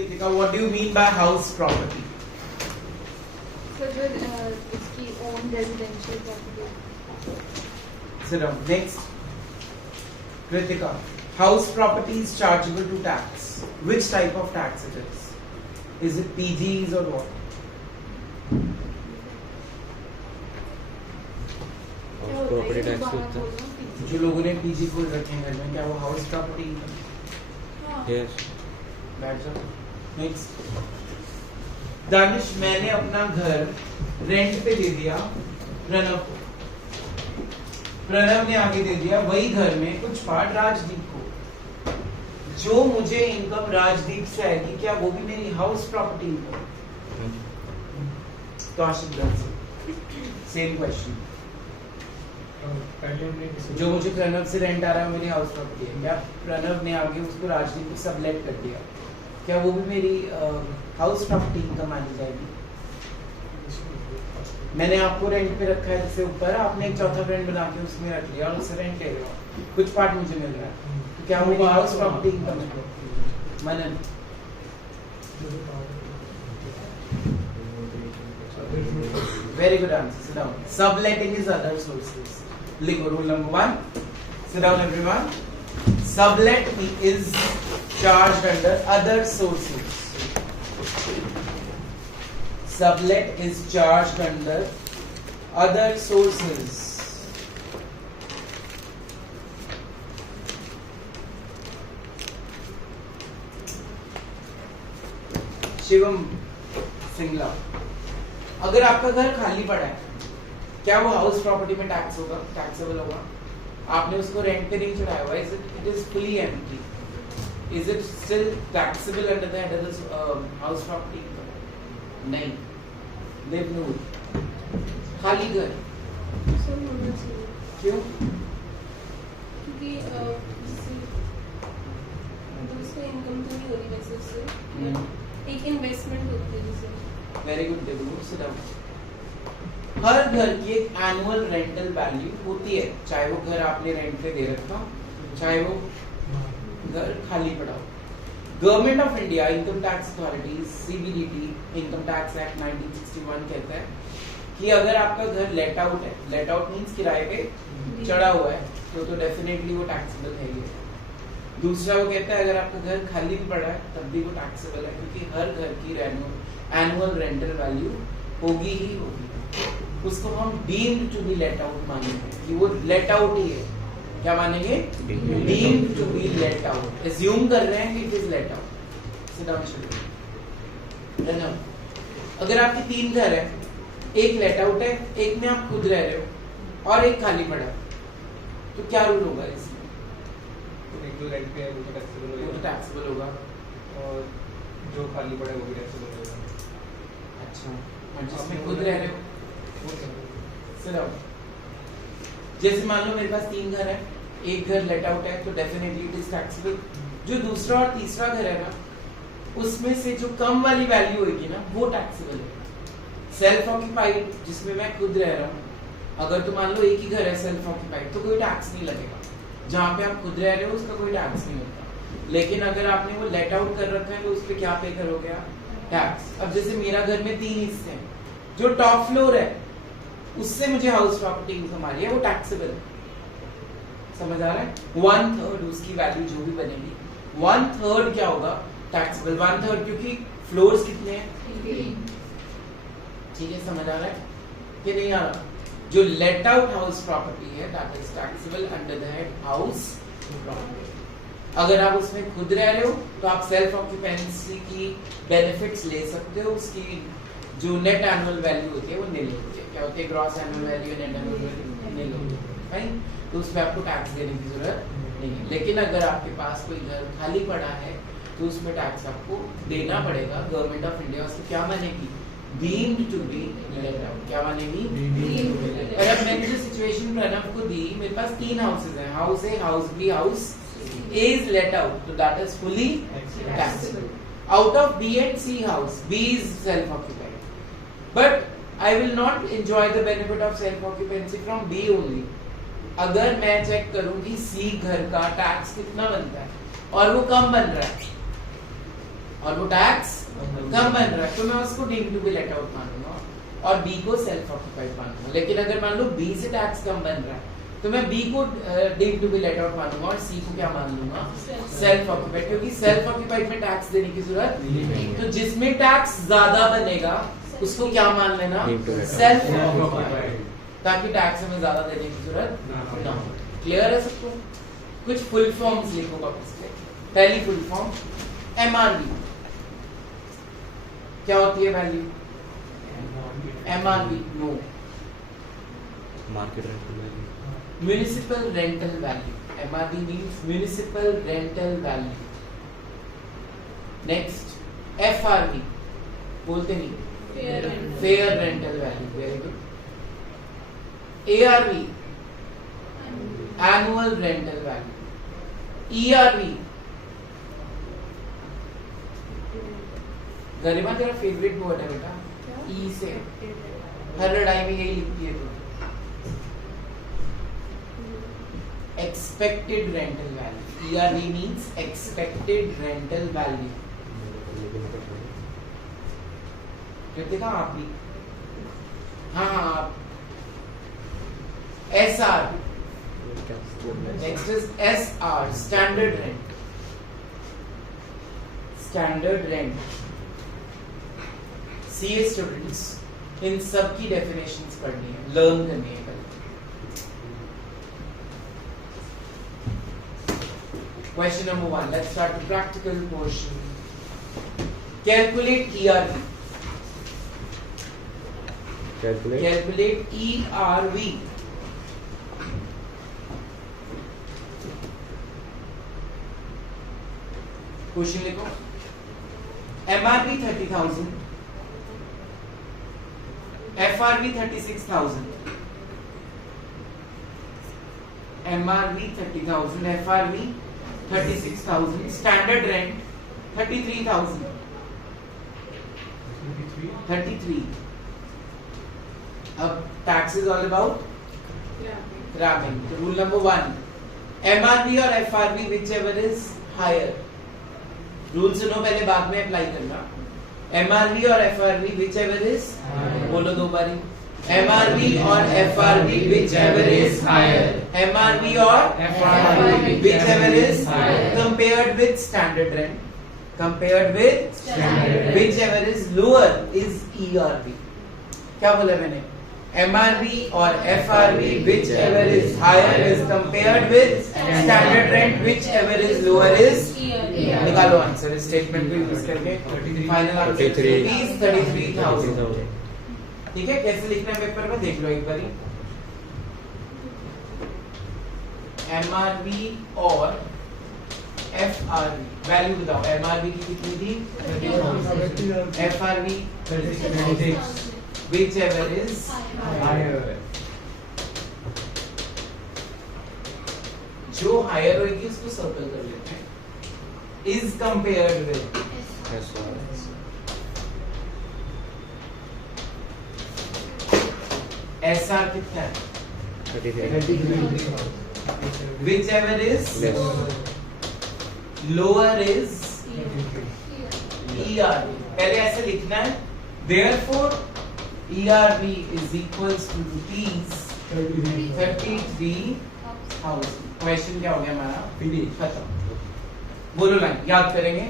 Kritika, what do you mean by house property? So जो इसकी own residential property. Sit down. Next. Kritika, house property is chargeable to tax. Which type of tax it is? Is it PGs or what? Property tax होता है। जो लोगों ने PG खोल रखे हैं घर में, क्या वो हाउस प्रॉपर्टी? यस। बैठ जाओ। नेक्स्ट। दानिश, मैंने अपना घर रेंट पे दे दिया प्रणव को। प्रणव ने आगे दे दिया वही घर में कुछ पार्ट राजदीप को। जो मुझे इनकम राजदीप से आएगी, क्या वो भी मेरी हाउस प्रॉपर्टी इनकम? तो आशीष, सेम क्वेश्चन। जो मुझे प्रणव से रेंट आ रहा है मेरी हाउस प्रॉपर्टी है, क्या प्रणव ने आगे उसको राजदीप को सबलेट कर दिया, क्या वो भी मेरी हाउस प्रॉपर्टी इनकम मानी जाएगी? मैंने आपको रेंट पे रखा है, जैसे ऊपर आपने एक चौथा फ्रेंड बना के उसमें रख लिया और उससे रेंट ले रहे हो, कुछ पार्ट मुझे मिल रहा है, तो क्या वो मेरी हाउस प्रॉपर्टी इनकम है? Manan, very good answer. Sit down. Subletting is other sources. लिखो rule number 1। Sit down everyone. Sublet is charged under other sources. Sublet is charged under other sources. Shivam Singla, अगर आपका घर खाली पड़ा है, क्या वो हाउस प्रॉपर्टी में टैक्स होगा, टैक्सेबल होगा? आपने उसको रेंट पे नहीं चढ़ाया हुआ, it is fully empty, is it still taxable under the head of the house property? नहीं। देवनूर, खाली घर क्यों? क्योंकि दूसरा इनकम तो नहीं हो रही वैसे उससे, एक इन्वेस्टमेंट होती है जैसे। Very good Devnur, sit down. हर घर की एक एनुअल रेंटल वैल्यू होती है, चाहे वो घर आपने रेंट पे दे रखा, चाहे वो घर खाली पड़ा हो। Government of India income tax authority CBDT income tax act 1961 कहता है कि अगर आपका घर लेट आउट है, लेट आउट मींस किराए पे चढ़ा हुआ है, तो डेफिनेटली वो टैक्सेबल है ही। दूसरा वो कहता है अगर आपका घर खाली भी पड़ा है तब भी वो टैक्सेबल है, क्योंकि हर घर की एनुअल रेंटल वैल्यू होगी ही होगी। उसको हम deemed to be let out मानेंगे कि वो लेट आउट ही है। क्या मानेंगे? Deemed to be let out. Assume कर रहे हैं कि it is let out. Sit down children. अगर आपके 3 घर है, एक लेट आउट है, एक में आप खुद रह रहे हो और एक खाली पड़ा, तो क्या रूल होगा इसमें? एक जो रेंट पे है वो तो टैक्सेबल होगा और जो खाली पड़ा है वो भी टैक्सेबल होगा। अच्छा, जिसमें खुद रह रहे हो। जैसे मान लो मेरे पास 3 घर है, एक घर लेट आउट है, तो डेफिनेटली इट इज टैक्सेबल। जो दूसरा और तीसरा घर है ना, उसमें से जो कम वाली वैल्यू होगी ना, वो टैक्सेबल है। सेल्फ ऑक्यूपाइड जिसमें मैं खुद रह रहा हूँ, अगर तो मान लो एक ही घर है सेल्फ ऑक्यूपाइड, तो कोई टैक्स नहीं लगेगा। जहाँ पे आप खुद रह रहे हो उसका कोई टैक्स नहीं होता। लेकिन अगर आपने वो लेट आउट कर रखा है तो उस पर क्या पे करोगे आप? टैक्स। अब जैसे मेरा घर में 3 हिस्से हैं, जो टॉप फ्लोर है उससे मुझे हाउस प्रॉपर्टी इनकम आ रही है, वो टैक्सेबल है। समझ आ रहा है? 1/3 उसकी वैल्यू जो भी बनेगी, 1/3 क्या होगा? टैक्सेबल। 1/3 क्योंकि फ्लोर्स कितने हैं? ठीक है, समझ आ रहा है कि नहीं आ रहा? जो लेट आउट हाउस प्रॉपर्टी है that is taxable under the head house property. अगर आप उसमें खुद रह रहे हो तो आप सेल्फ ऑक्यूपेंसी की बेनिफिट्स ले सकते हो। उसकी जो नेट एनुअल वैल्यू होती है वो नील होती है। क्या होती है? Gross annual value, net annual value nil होती है, राइट? तो उसमें आपको टैक्स देने की जरूरत नहीं है। लेकिन अगर आपके पास कोई घर खाली पड़ा है तो उसमें टैक्स आपको देना पड़ेगा। गवर्नमेंट ऑफ इंडिया उसको क्या मानेगी? Deemed to be let out. क्या मानेगी? Deemed to be let out. और अब मैंने जो सिचुएशन प्रणव को दी, मेरे पास 3 हाउसेज हैं, house A, house B, house A is let out, so that is fully taxable. Out of B and C house, B is self-occupied, but I will not enjoy the benefit of self-occupancy from B only. अगर मैं check करूंगी C घर का tax कितना बनता है और वो कम बन रहा है, और वो टैक्स कम बन रहा है, तो मैं उसको deem to be let out मानूंगा और बी को सेल्फ ऑक्यूपाइड मानूंगा। लेकिन अगर मान लो बी से टैक्स कम बन रहा है तो मैं बी को deem to be let out मानूंगा और सी को क्या मान लूंगा, सेल्फ ऑक्यूपाइड, क्योंकि सेल्फ ऑक्यूपाइड में टैक्स देने की जरूरत नहीं। तो जिसमें टैक्स ज्यादा बनेगा उसको क्या मान लेना, सेल्फ ऑक्यूपाइड, ताकि टैक्स हमें ज्यादा देने की जरूरत ना हो। क्लियर है सबको? कुछ फुल फॉर्म्स लिखो वापस पे। पहली फुल फॉर्म एमआरवी, क्या होती है value? MRV no, market rental value, municipal rental value. MRV means municipal rental value. Next FRV, बोलते नहीं, fair rental value. Very good. ARV, annual rental value. ERV, Garima तेरा फेवरेट वर्ड है बेटा, ई से हर लड़ाई में यही लिखती है तू। Expected rental value, ERV means expected rental value. देखा आप भी? हाँ आप। SR, next is SR, standard rent. Standard rent. CA students, इन सब की डेफिनेशंस पढ़नी है, लर्न करनी है कल। Question number 1. Let's start the practical portion. Calculate ERV. Calculate ERV. Question लिखो। MRV 30,000, FRV 36,000, MRV 30,000, FRV 36,000, standard rent 33,000, 33. अब tax is all about grabbing. So rule number 1, MRV और FRV whichever is higher. Rule सुनो पहले, बाद में apply करना। MRV और FRV whichever is, बोलो दो बारी। MRV और FRV whichever is higher. MRV और FRV whichever is higher. Compared with standard rent. Compared with standard rent. Whichever is lower is ERV. क्या बोला मैंने? MRV और FRV whichever is higher is compared with standard rent. Whichever is lower is निकालो answer statement को use करके। Final answer 33,000। ठीक है, कैसे लिखना है पेपर में देख लो एक बारी। एमआरवी और एफआरवी वैल्यू बताओ। एमआरवी की कितनी थी? एफआरवी 36, whichever is higher। जो हायर होगी उसको सर्कल कर लेते हैं। Is compared with SR कितना है? 33. Whichever is Less. lower is ERV। पहले ऐसे लिखना है, therefore ERV is equals to rupees 33,000। Question क्या हो गया हमारा? खत्म। बोलो लाइन याद करेंगे।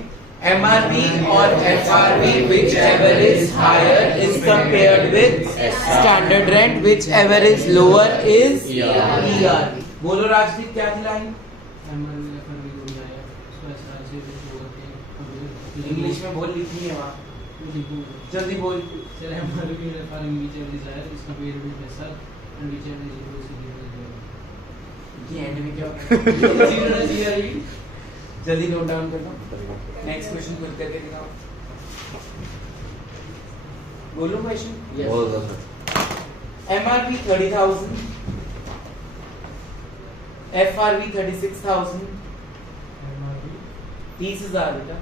MRV और FRV whichever is higher is compared with standard rent, whichever is lower is ERV। बोलो राजदीप क्या थी लाइन? इंग्लिश में बोल, लिखनी है वहाँ, जल्दी बोल। ये एंड में क्या होगा? जल्दी नोट डाउन कर दो। नेक्स्ट क्वेश्चन खुद करके दिखाओ। बोलो क्वेश्चन। बोल दो सर। MRV 30,000, FRV 36,000, 30,000 बेटा।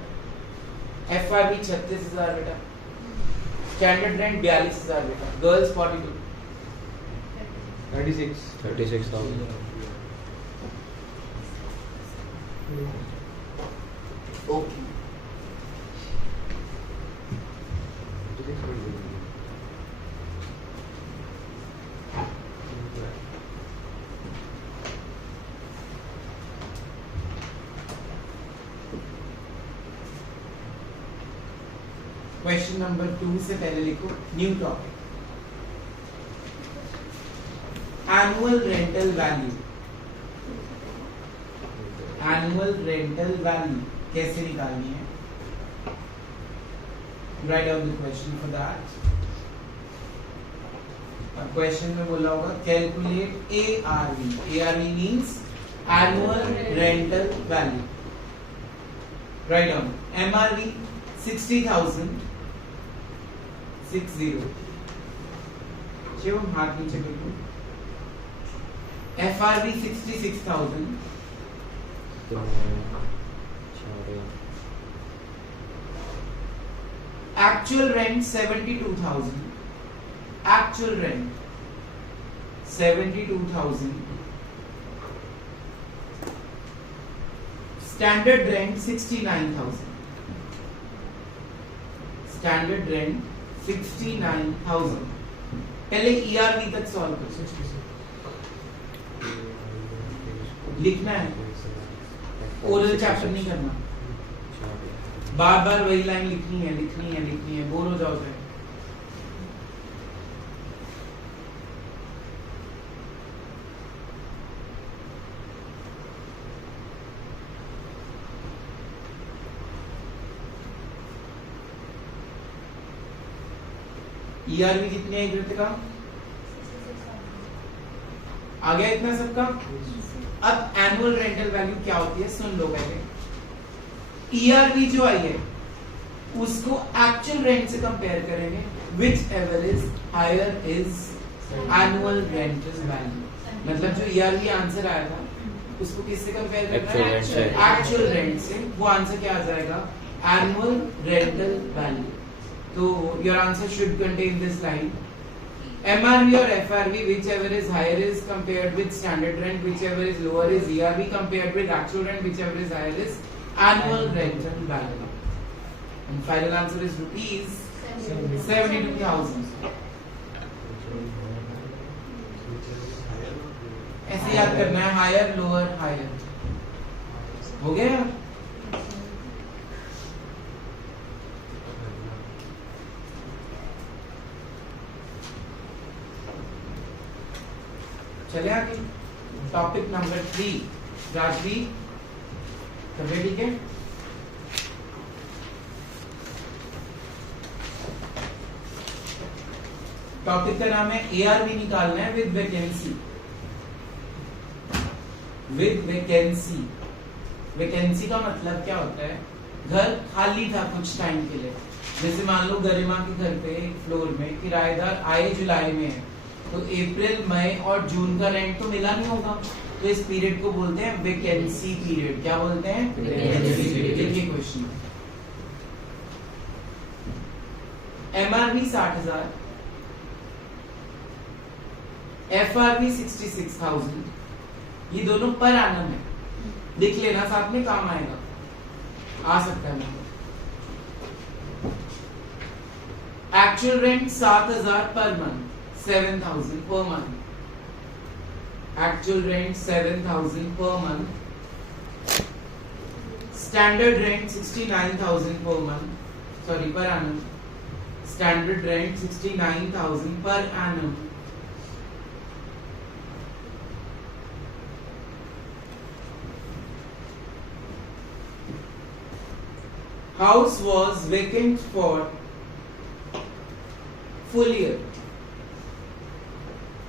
FRV 36,000 बेटा। स्टैंडर्ड रेंट 42,000 बेटा। गर्ल्स 42, 36,000। ओके। क्वेश्चन नंबर 2 से पहले लिखो new topic, annual rental value. Annual rental value कैसे निकालनी है? Write down the question for that. Question में बोला होगा calculate ARV। ARV means annual rental value. Write down. MRV 60,000 60। Shivam हाथ नीचे करो। FRV 66,000। Actual rent 72,000. Actual rent 72,000. Standard rent 69,000. Standard rent 69,000. पहले ERV तक सॉल्व करो। लिखना है, ओरल चैप्टर नहीं करना। बार बार वही लाइन लिखनी है, लिखनी है, लिखनी है, बोर हो जाओगे। ERV कितने है कृतिका? आ गया इतना सबका? अब एनुअल रेंटल वैल्यू क्या होती है सुन लो पहले। ERV जो आई है उसको एक्चुअल रेंट से कंपेयर करेंगे, which ever is higher is annual rental value. मतलब जो ERV आंसर आया था उसको किससे कंपेयर करना है? एक्चुअल रेंट से। वो आंसर क्या आ जाएगा? Annual rental value. तो your answer should contain this line. MRV or FRV, whichever is higher is compared with standard rent, whichever is lower is ERV compared with actual rent, whichever is higher is annual rental value. And final answer is rupees 72,000. ऐसे याद करना है, higher, lower, higher. हो गया? चले आगे। Topic number 3 Rajdeep, तबे ठीक है? टॉपिक का नाम है ARV निकालना है with vacancy. With vacancy. Vacancy का मतलब क्या होता है? घर खाली था कुछ टाइम के लिए। जैसे मान लो गरिमा के घर पे एक फ्लोर में किराएदार आए जुलाई में है, तो अप्रैल, मई और जून का रेंट तो मिला नहीं होगा, तो इस पीरियड को बोलते हैं वैकेंसी पीरियड। क्या बोलते हैं? Vacancy period. देखिए क्वेश्चन, MRV 60,000, FRV 66,000, ये दोनों पर एनम है। लिख लेना, साथ में काम आएगा, आ सकता है। Actual rent 7,000 per month, 7,000 per month. Actual rent 7,000 per month. Standard rent 69,000 per month. Sorry, per annum. Standard rent 69,000 per annum. House was vacant for full year.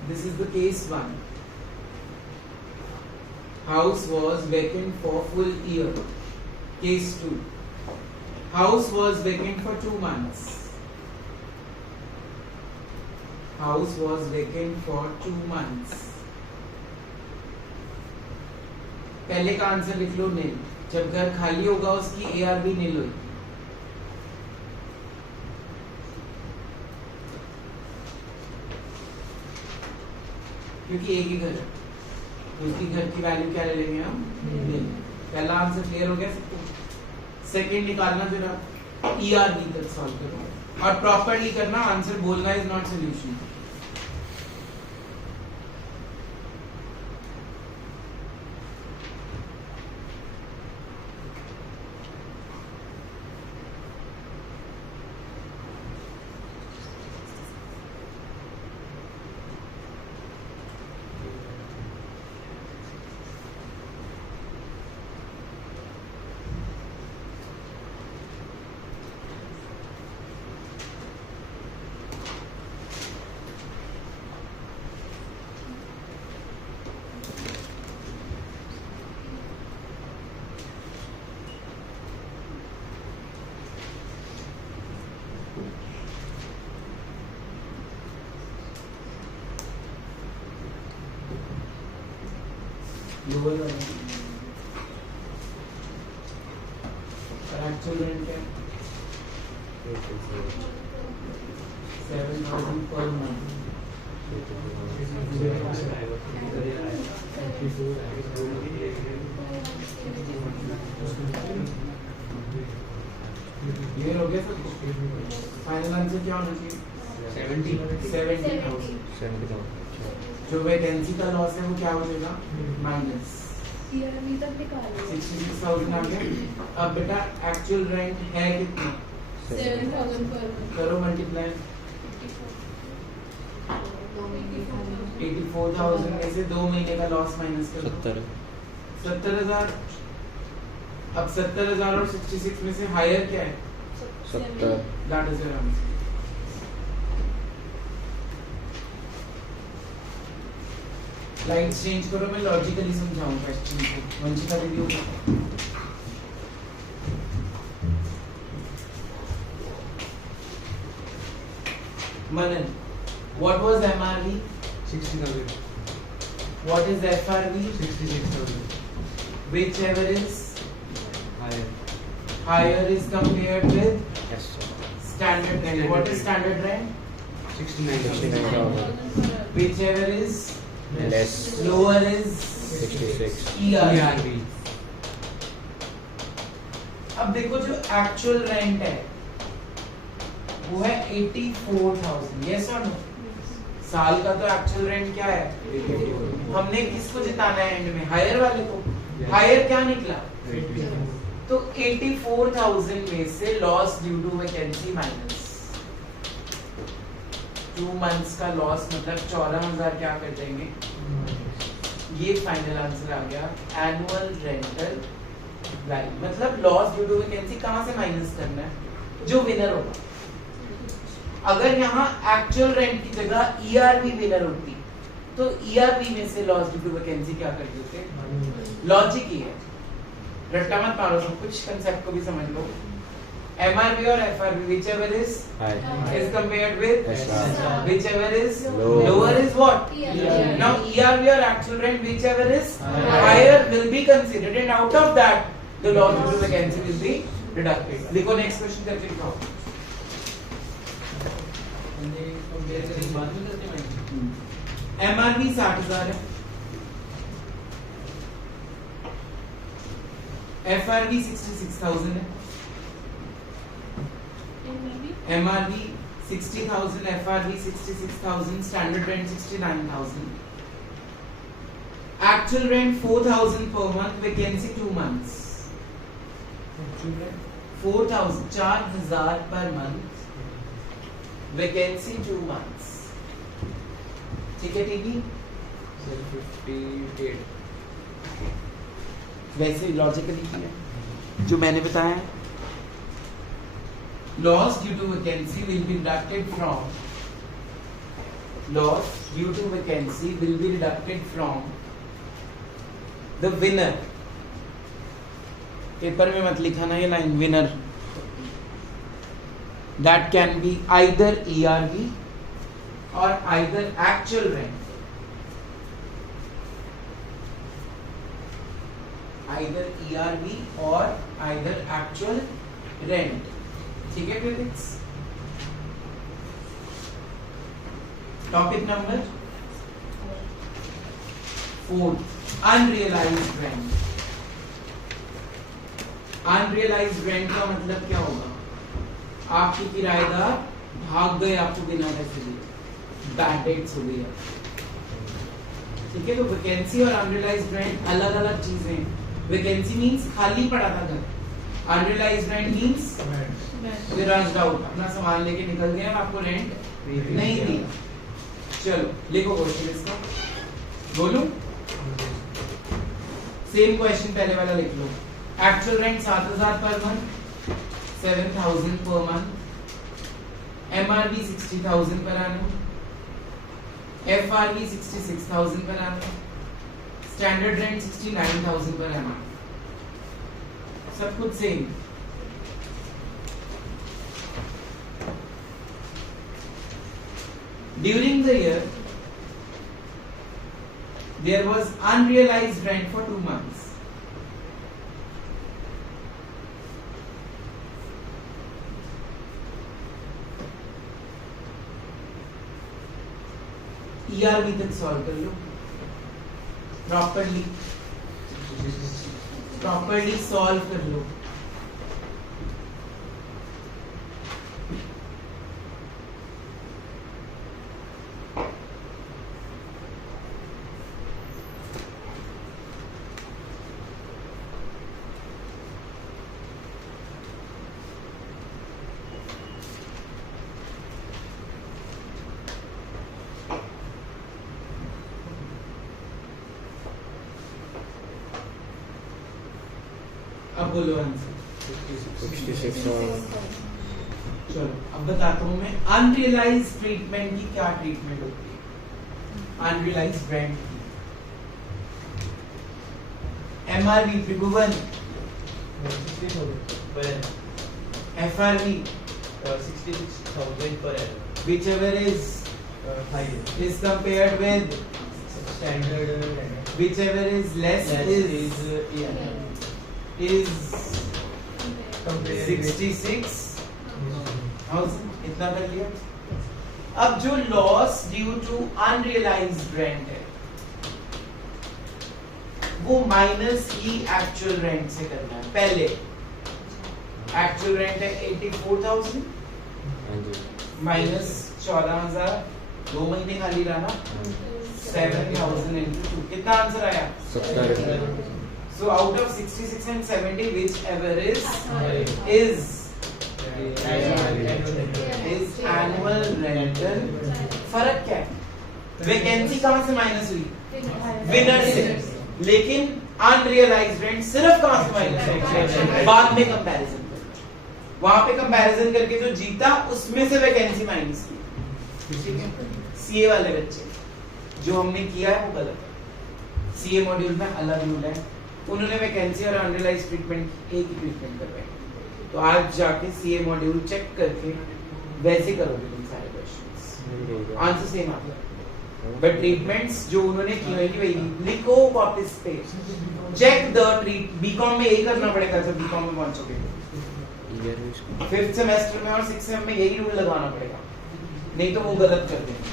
This is the case 1. House was vacant for full year. Case 2. House was vacant for 2 months. House was vacant for 2 months. पहले का answer लिख लो नील। जब घर खाली होगा उसकी ARV नील होगी। क्योंकि एक ही घर है, उसकी घर की वैल्यू क्या ले लेंगे हम? पहला आंसर क्लियर हो गया सबको? सेकंड निकालना जरा, ERV तक सॉल्व करो और प्रॉपर्ली करना। आंसर बोलना इज नॉट सोल्यूशन। ग्लोबल वाला और एक्चुअल रेंट क्या है 7,000 पर मंथ ये हो गया सब फाइनल आंसर क्या होना चाहिए 70,000 जो वैकेंसी का लॉस है वो क्या हो जाएगा माइनस यार अभी तक निकालो 66,000 आ गया। अब बेटा एक्चुअल रेंट है कितना 7,000 पर मंथ करो मल्टीप्लाई 84,000 में से 2 महीने का लॉस माइनस करो 70,000। अब 70,000 और 66 में से हायर क्या है 70 that is your answer. Lines change करो मैं लॉजिकली समझाऊं क्वेश्चन को। वंशिका दीदी होगा मनन what was MRV 60,000 what is FRV 66,000 whichever is higher higher is compared with yes sir standard rent what is standard rent 69,000 whichever is less lower is 66 ERV। अब देखो जो actual rent है वो है 84,000 यस और नो साल का तो एक्चुअल रेंट क्या है हमने किसको जिताना है एंड में हायर वाले को हायर क्या निकला तो 84,000 में से loss due to vacancy minus 2 months का लॉस मतलब 14,000 क्या कर देंगे ये फाइनल आंसर आ गया एनुअल रेंटल वैल्यू मतलब लॉस ड्यू टू वैकेंसी कहां से माइनस करना है जो विनर होगा। अगर यहाँ एक्चुअल रेंट की जगह ईआरवी विनर होती तो ईआरवी में से लॉस ड्यू टू वैकेंसी क्या कर देते लॉजिक ही है रट्टा मत मारो सब कुछ कंसेप्ट को भी समझ लो। MRV or FRV whichever is high is compared with SR. whichever is Lower. lower is what ERV. now ERV or actual rent whichever is higher will be considered and out of that the loss due to vacancy will be deducted। देखो next question करके दिखाओ MRV 60,000 है FRV 66,000 है MRV 60,000 FRV 66,000 standard rent 69,000 actual rent 4,000 per month vacancy 2 months 4,000 4,000 per month vacancy 2 months ठीक है TV 58 वैसे logically किया जो मैंने बताया है loss due to vacancy will be deducted from the winner। Paper में मत लिखा ना ये line winner that can be either ERV or either actual rent either ERV or either actual rent ठीक है physics. Topic number 4 unrealised rent. Unrealised rent का मतलब क्या होगा आपके किराएदार भाग गए आपको बिना पैसे दिए बैड डेट्स हो गई ठीक है। तो वैकेंसी और अनरियलाइज्ड रेंट अलग अलग चीजें हैं। वैकेंसी मींस खाली पड़ा था घर unrealised rent means runs out अपना सामान लेके निकल गए आपको रेंट नहीं दिया। चलो लिखो क्वेश्चन इसका बोलूं सेम क्वेश्चन पहले वाला लिख लो। Actual rent 7,000 per month 7,000 per month MRV 60,000 per annum FRV 66,000 per annum standard rent 69,000 per annum सब कुछ same. During the year there was unrealized rent for 2 months. ERV तक सॉल्व कर लो properly solve कर लो. अब बोलो आंसर. 66 और चलो अब बताता हूँ मैं अनरियलाइज ट्रीटमेंट की क्या ट्रीटमेंट होती है. अनरियलाइज रेंट की MRV Tribhuvan FRV 66,000 per annum. whichever is compared with Standard whichever is less is compared 66,000. इतना कर लिया. अब जो loss due to unrealised rent है वो माइनस ही एक्चुअल रेंट से करना है. पहले एक्चुअल रेंट है 84,000 माइनस 14,000 2 महीने खाली रहा ना 7,000 into 2 कितना आंसर आया 70. So out of 66 and 70 whichever is annual rental. फर्क क्या है. वैकेंसी कहां से माइनस हुई विनर से. लेकिन अनरियलाइज्ड रेंट सिर्फ कहां से माइनस हुई बाद में कंपैरिजन वहां पे कंपैरिजन करके जो जीता उसमें से वैकेंसी माइनस की. ठीक है. सीए वाले बच्चे जो हमने किया है वो गलत है. सीए मॉड्यूल में अलग रूल है. उन्होंने वैकेंसी और अनरियलाइज्ड ट्रीटमेंट एक ही ट्रीटमेंट करवाई. तो आज जाके सीए मॉड्यूल चेक करके वैसे करोगे तुम सारे क्वेश्चंस. आंसर सेम आता है बट ट्रीटमेंट्स जो उन्होंने की हुई वही लिखो वापस पे. Check the treat. बीकॉम में यही करना पड़ेगा जब बीकॉम में पहुंचोगे. 5th सेमेस्टर में और 6th सेम में यही रूल लगाना पड़ेगा नहीं तो वो गलत कर देंगे.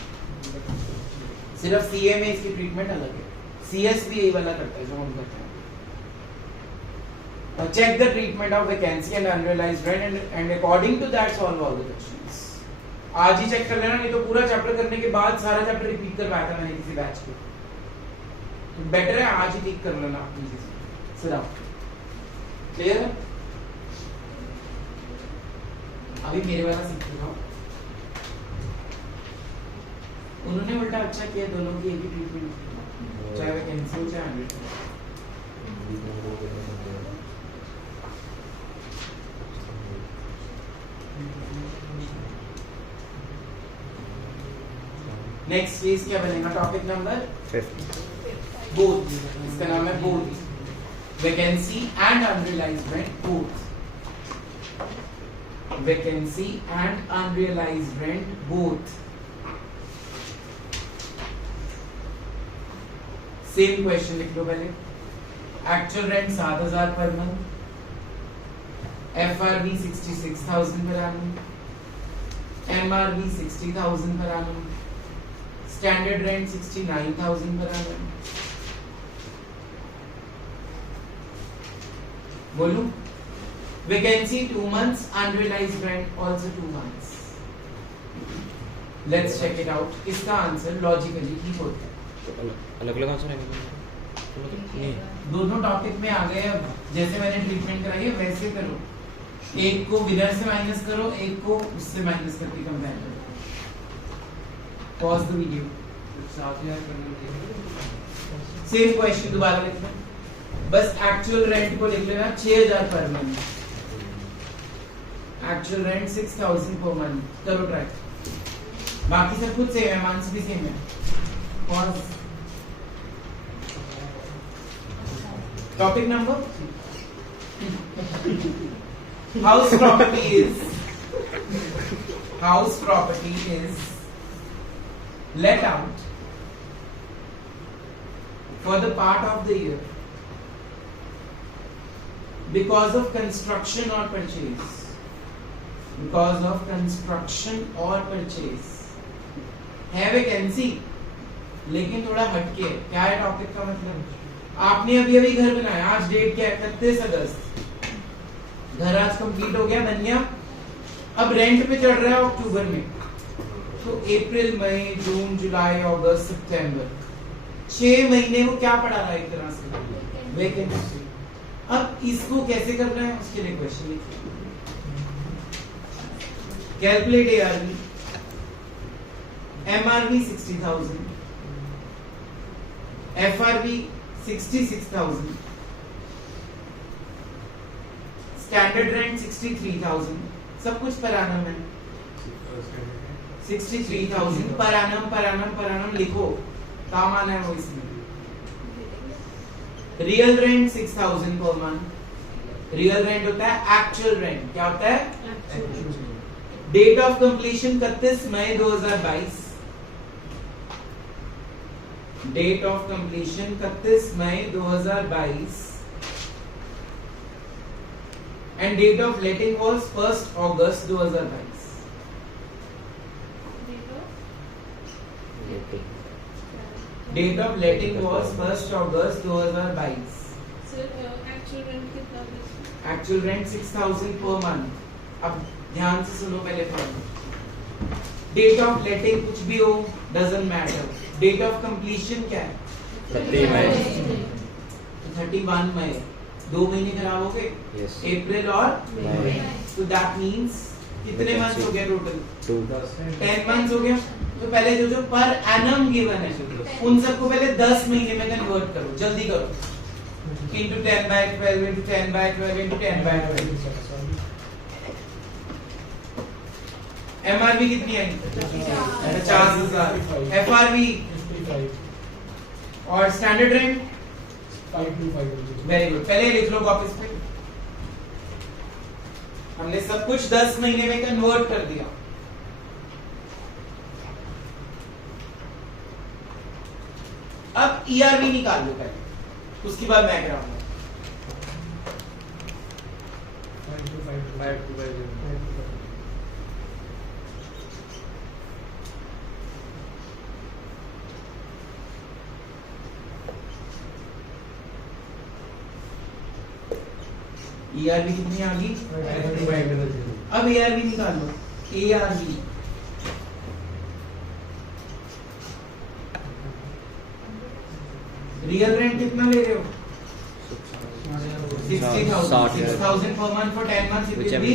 सिर्फ सीए में इसकी ट्रीटमेंट अलग है. सीएस भी यही वाला करता है जो हम करते हैं. Check the treatment of vacancy and unrealized rent and according to that solve all the questions. आज ही चेक कर लेना नहीं तो पूरा चैप्टर करने के बाद सारा चैप्टर रिपीट करवाया था मैंने किसी बैच को. तो बेटर है आज ही ठीक कर लेना अपनी चीज. सिर्फ क्लियर है. अभी मेरे वाला सीख रहा हूँ. उन्होंने उल्टा अच्छा किया दोनों की एक ही ट्रीटमेंट चाहे वैकेंसी हो चाहे अनरियलाइज्ड. नेक्स्ट केस क्या बनेगा. Topic number 5. बोथ. इसका नाम है both. Vacancy and unrealised rent both. Vacancy and unrealised rent both. Same question लिख लो पहले. Actual rent 7,000 per month. FRV 66,000 per annum. MRV 60,000 per annum. Standard rent 69,000 per annum. बोलूं. Vacancy 2 months. Unrealized rent also 2 months. Let's check it out. इसका answer logically ठीक होता है. अलग अलग answer आएंगे नहीं. दोनों टॉपिक में आ गए. अब जैसे मैंने ट्रीटमेंट कराई है वैसे करो. एक को विनर से माइनस करो एक को उससे माइनस करके कंपेयर करो. Pause the video. 7,000 करना चाहिए. सेम क्वेश्चन दोबारा लिखना. बस एक्चुअल रेंट को लिख लेना 6,000 per month. Actual rent 6,000 per month. करो ट्राई. बाकी सब कुछ सेम है. आंसर भी सेम है. Pause. Topic number house property is let out for the part of the year because of construction or purchase. Because of construction or purchase है vacancy, लेकिन थोड़ा हटके है। क्या है टॉपिक का मतलब? आपने अभी अभी घर बनाया, आज डेट क्या है? 31 अगस्त। घर आज कंप्लीट हो गया, बन गया, अब रेंट पे चढ़ रहा है अक्टूबर में, तो अप्रैल, मई, जून, जुलाई, अगस्त, सितंबर, 6 महीने वो क्या पड़ा रहा है एक तरह से? वैकेंसी। अब इसको कैसे करना है, उसके लिए क्वेश्चन लिखिए। Calculate ARV, MRV 60,000, FRV 66,000, standard rent 63,000, सब कुछ पर एनम है। 63,000 पर एनम लिखो, काम आना है वो इसमें। Real rent 6,000 per month. Real rent होता है एक्चुअल रेंट। क्या होता है? Date of completion 31 May 2022। Date of completion 31 May 2022 and date of letting was 1 August 2022। Date of letting was 1 August 2022। Actual rent कितना है? Actual rent 6,000 per month. अब ध्यान से सुनो पहले फॉर्मूला। डेट ऑफ लेटिंग कुछ भी हो, doesn't matter. Date of completion क्या है? 30 मई। 31 मई। 2 महीने खराब हो गए, Yes. अप्रैल और मई। तो दैट मींस कितने मंथ्स हो गए टोटल? 2 10 मंथ्स हो गया। तो पहले जो पर एनम गिवन है उन सबको पहले 10 महीने में कन्वर्ट करो, जल्दी करो। into 10 by 12 into 10 by 12 into 10 by 12। MRV कितनी आई? 50,000। FRV और स्टैंडर्ड रेंट 525। Very good. पहले लिख लो वापस पे। हमने सब कुछ 10 महीने में कन्वर्ट कर दिया। अब ERV निकाल लो पहले, उसके बाद मैं कराऊंगा। 525। ERV कितनी आ गई? अब ARV निकाल लो। ARV रियल रेंट कितना ले रहे हो? 60,000। 6,000 per month for 10 months it will be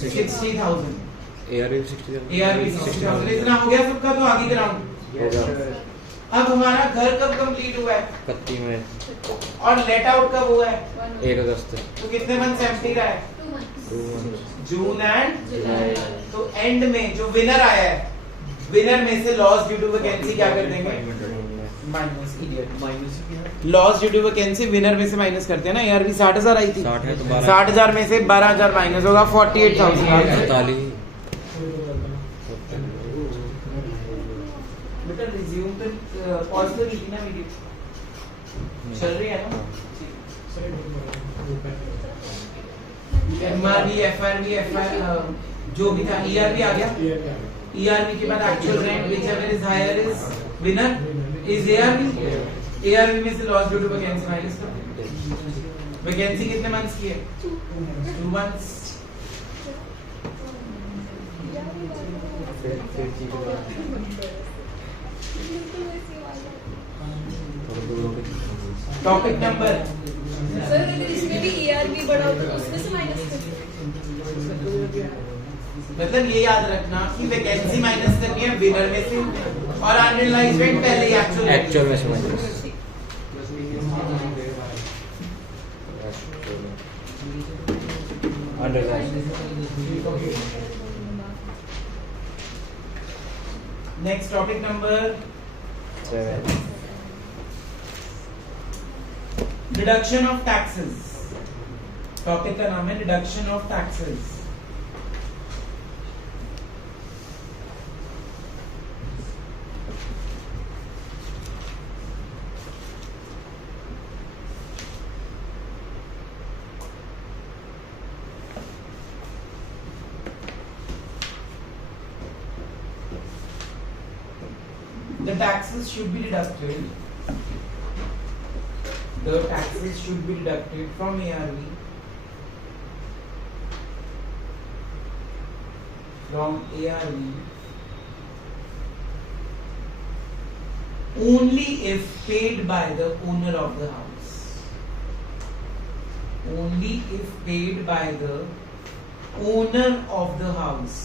60,000। ARV 60,000। ARV 60,000। इतना हो गया सबका, तो आगे कराऊं। अब हमारा घर कब कंप्लीट हुआ है? 31 मई और लेट आउट कब हुआ है? 1 अगस्त। तो कितने मंथ एम्प्टी रहा है? 2 months। जून एंड जुलाई। तो एंड में जो विनर आया है, विनर में से लॉस ड्यू टू वैकेंसी क्या कर देंगे? Minus. Idiot. Loss due to vacancy winner में से माइनस करते हैं ना। ARV 60,000 आई थी, 60 है तो 12। 60,000 में से 12,000 माइनस होगा, 48,000। 45। बेटा रिज्यूम पे पॉज तो नहीं की ना वीडियो चल रही है ना? MRV, FRV, जो भी था, ERV आ गया। ERV के बाद actual rent whichever is higher is winner is ARV। ARV में से loss due to vacancy minus कर दें। वैकेंसी कितने मंथ्स की है? 2 मंथ्स। टॉपिक नंबर सर अगर इसमें भी ERV बढ़ा हो तो उसमें से माइनस कर मतलब ये याद रखना कि वैकेंसी माइनस करनी है विनर में से और अनरियलाइज्ड रेंट पहले ही एक्चुअल में से minus. Next topic number 7। Deduction of taxes. Topic का नाम है deduction of taxes. the taxes should be deducted. The taxes should be deducted from ARV. From ARV only if paid by the owner of the house. Only if paid by the owner of the house.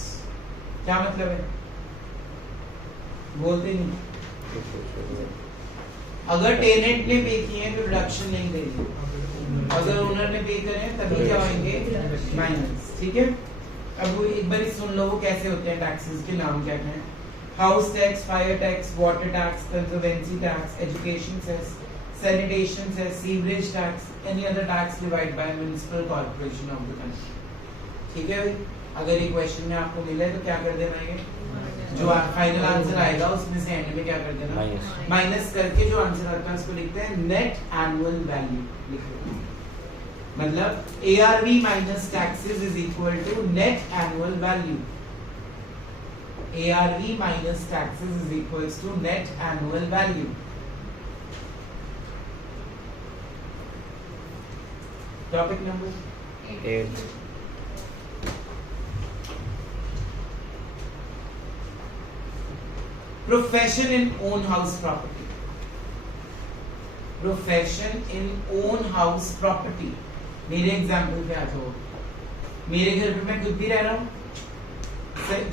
क्या मतलब है? बोलते नहीं. अगर tenant ने पे किए हैं तो डिडक्शन नहीं देंगे. अगर ओनर ने पे करे हैं तभी क्या होंगे? माइनस. ठीक है. अब वो एक बार सुन लो वो कैसे होते हैं टैक्सेस के नाम क्या क्या हैं. House tax, fire tax, water tax, conservancy tax, education cess, sanitation cess, sewerage tax, any other tax divide by municipal corporation of the country. ठीक है भाई. अगर ये क्वेश्चन में आपको मिला है तो क्या कर देना है? जो फाइनल आंसर आएगा उसमें से एंड में क्या कर देना? माइनस करके जो आंसर आता है उसको लिखते हैं नेट एनुअल वैल्यू. लिखो मतलब ARV minus taxes is equal to net annual value. ARV minus taxes is equal to net annual value. Topic number 8. Profession in own house property. Profession in own house property. मेरे example पे आ जाओ. मेरे घर पे मैं खुद भी रह रहा हूँ.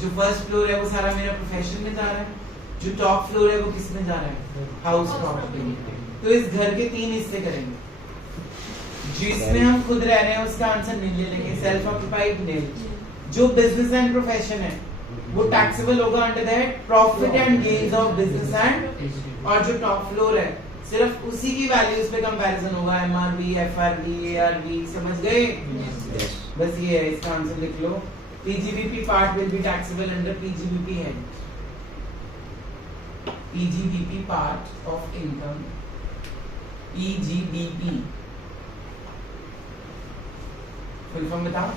जो फर्स्ट फ्लोर है वो सारा मेरा प्रोफेशन में जा रहा है. जो टॉप फ्लोर है वो किस में जा रहा है? हाउस प्रॉपर्टी में. तो इस घर के 3 हिस्से करेंगे. जिसमें हम खुद रह रहे हैं उसका आंसर नील ले लेंगे. सेल्फ ऑक्यूपाइड नील. जो बिजनेस एंड प्रोफेशन है वो टैक्सेबल होगा under that profit and gains of business and. और जो टॉप फ्लोर है सिर्फ उसी की वैल्यूज पे कंपैरिजन होगा. MRV, FRV, ARV. समझ गए? बस ये है. इसका आंसर लिख लो. PGBP part will be taxable under PGBP head. PGBP part of income. PGBP. Full form बताओ.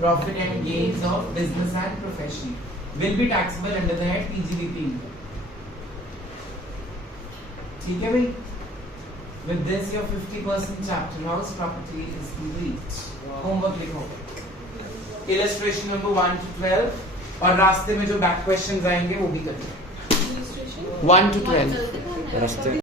Profit and gains of business and profession will be taxable under the head PGBP. ठीक है भाई. With this your 50% chapter house property is complete. Homework लिखो. Illustration number 1 to 12 और रास्ते में जो back questions आएंगे वो भी करिए. 1 to 12 रास्ते